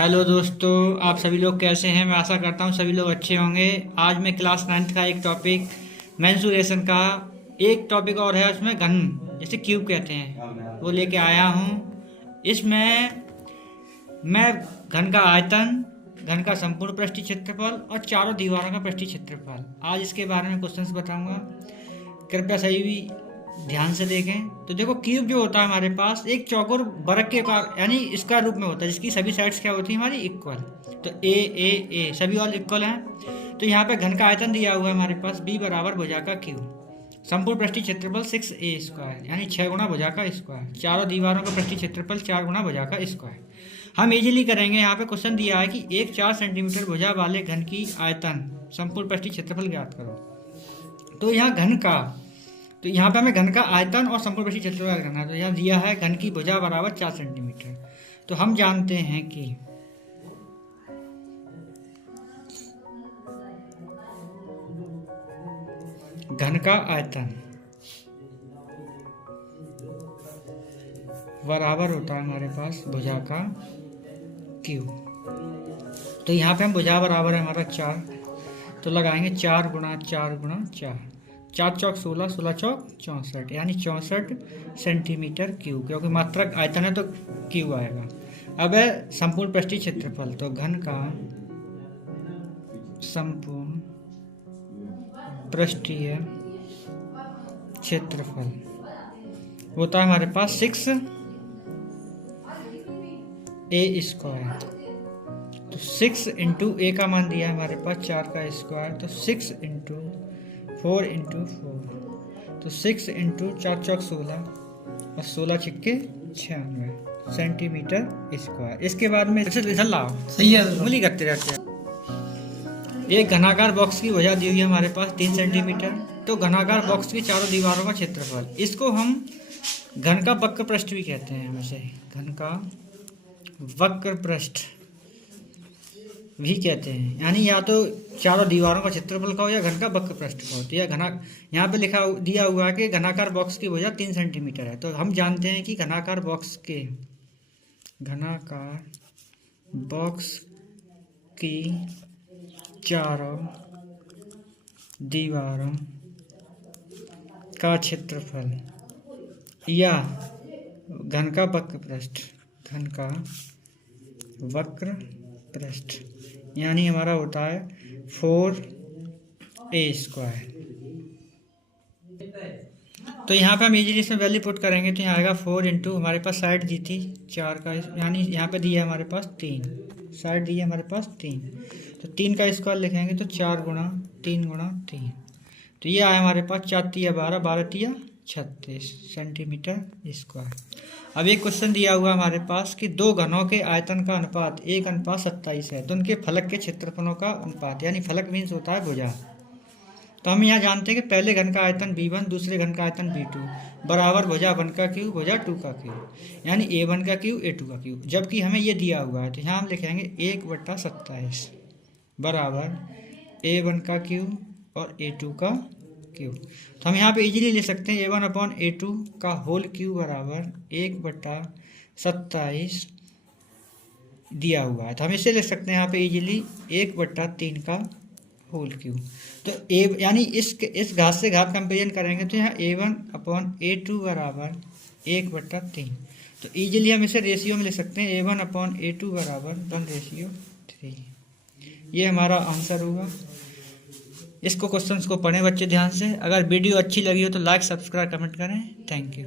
Hello दोस्तों, आप सभी लोग कैसे हैं। मैं आशा करता हूँ सभी लोग अच्छे होंगे। आज मैं क्लास 9th का एक टॉपिक मेंसुरेशन का एक टॉपिक और है, उसमें घन जैसे क्यूब कहते हैं वो लेके आया हूँ। इसमें मैं घन का आयतन, घन का संपूर्ण पृष्ठीय क्षेत्रफल और चारों दीवारों का पृष्ठीय क्षेत्रफल, आज इसके बारे में क्वेश्चंस बताऊंगा। कृपया सही भी ध्यान से देखें। तो देखो, क्यूब जो होता है हमारे पास एक चौकोर वर्ग के आकार यानी इसका रूप में होता है, जिसकी सभी साइड्स क्या होती है हमारी इक्वल। तो ए ए ए सभी और इक्वल हैं। तो यहाँ पे घन का आयतन दिया हुआ है हमारे पास बी बराबर भुजा का क्यू, संपूर्ण पृष्ठीय क्षेत्रफल 6a² यानी 6 गुना भुजा का स्क्वायर, चारों दीवारों का पृष्ठीय क्षेत्रफल 4 गुना भुजा का स्क्वायर। हम इजीली करेंगे। यहाँ पे क्वेश्चन दिया है कि एक 4 सेंटीमीटर भुजा वाले घन की आयतन संपूर्ण पृष्ठीय क्षेत्रफल ज्ञात करो। तो यहाँ घन का, तो यहाँ पे हमें घन का आयतन और संपूर्ण पृष्ठीय क्षेत्रफल करना है। तो यहाँ दिया है घन की भुजा बराबर 4 सेंटीमीटर। तो हम जानते हैं कि घन का आयतन बराबर होता है हमारे पास भुजा का क्यू। तो यहाँ पे हम भुजा बराबर है हमारा 4, तो लगाएंगे 4 गुणा 4 गुणा 4, 4 चौक 16, 16 चौक 64 यानी 64 सेंटीमीटर क्यूब, क्योंकि मात्रक आयतन है तो क्यूब आएगा। अब है संपूर्ण पृष्ठीय क्षेत्रफल। तो घन का संपूर्ण पृष्ठीय क्षेत्रफल होता है हमारे पास 6a²। तो 6 इंटू ए का मान दिया है हमारे पास 4 का स्क्वायर, तो 6 इंटू 4 इंटू 4, तो 6 इंटू 4 चौक 16 और 16 छिक्के 96 सेंटीमीटर स्क्वायर। इसके बाद में सही है, मूली करते रहते हैं। एक घनाकार बॉक्स की भुजा दी हुई है हमारे पास 3 सेंटीमीटर। तो घनाकार बॉक्स की चारों दीवारों का क्षेत्रफल, इसको हम घन का वक्र पृष्ठ भी कहते हैं। हमें घन का वक्र पृष्ठ भी कहते हैं, यानी या तो चारों दीवारों का क्षेत्रफल का हो या घन का वक्र पृष्ठ का हो। तो यह घना, यहाँ पे लिखा दिया हुआ है कि घनाकार बॉक्स की भुजा 3 सेंटीमीटर है। तो हम जानते हैं कि घनाकार बॉक्स की चारों दीवारों का क्षेत्रफल या घन का वक्र पृष्ठ यानी हमारा होता है 4a²। तो यहाँ पे हम इजीली इसमें वैल्यू पुट करेंगे। तो यहाँ आएगा 4 इंटू, हमारे पास साइड दी थी 4 का, यानी यहाँ पे दिया है हमारे पास 3, साइड दी है हमारे पास 3, तो 3 का स्क्वायर लिखेंगे तो 4 गुणा 3 गुणा 3। तो ये आया हमारे पास 4 तिया 12, 12 तिया 36 सेंटीमीटर स्क्वायर। अब एक क्वेश्चन दिया हुआ हमारे पास कि दो घनों के आयतन का अनुपात 1:27 है, तो उनके फलक के क्षेत्रफलों का अनुपात, यानी फलक मीन्स होता है भुजा। तो हम यहाँ जानते हैं कि पहले घन का आयतन B1, दूसरे घन का आयतन B2 बराबर भुजा 1 का क्यूब भुजा 2 का क्यूब, यानी A1 का क्यूब A2 का क्यूब। जबकि हमें ये दिया हुआ है, तो यहाँ हम लिखेंगे 1/27 बराबर A1 का क्यूब और A2 का क्यूब। तो हम यहाँ पे इजीली ले सकते हैं A1/A2 का होल क्यूब बराबर 1/27 दिया हुआ है। तो हम इसे ले सकते हैं यहाँ पे इजीली 1/3 का होल क्यूब। तो यानी इस घात से घात कंपेरिजन करेंगे तो यहाँ A1/A2 बराबर 1/3। तो इजीली हम इसे रेशियो में ले सकते हैं A1/A2 बराबर 1:3। ये हमारा आंसर होगा। इसको क्वेश्चंस को पढ़ें बच्चे ध्यान से। अगर वीडियो अच्छी लगी हो तो लाइक सब्सक्राइब कमेंट करें। Thank you.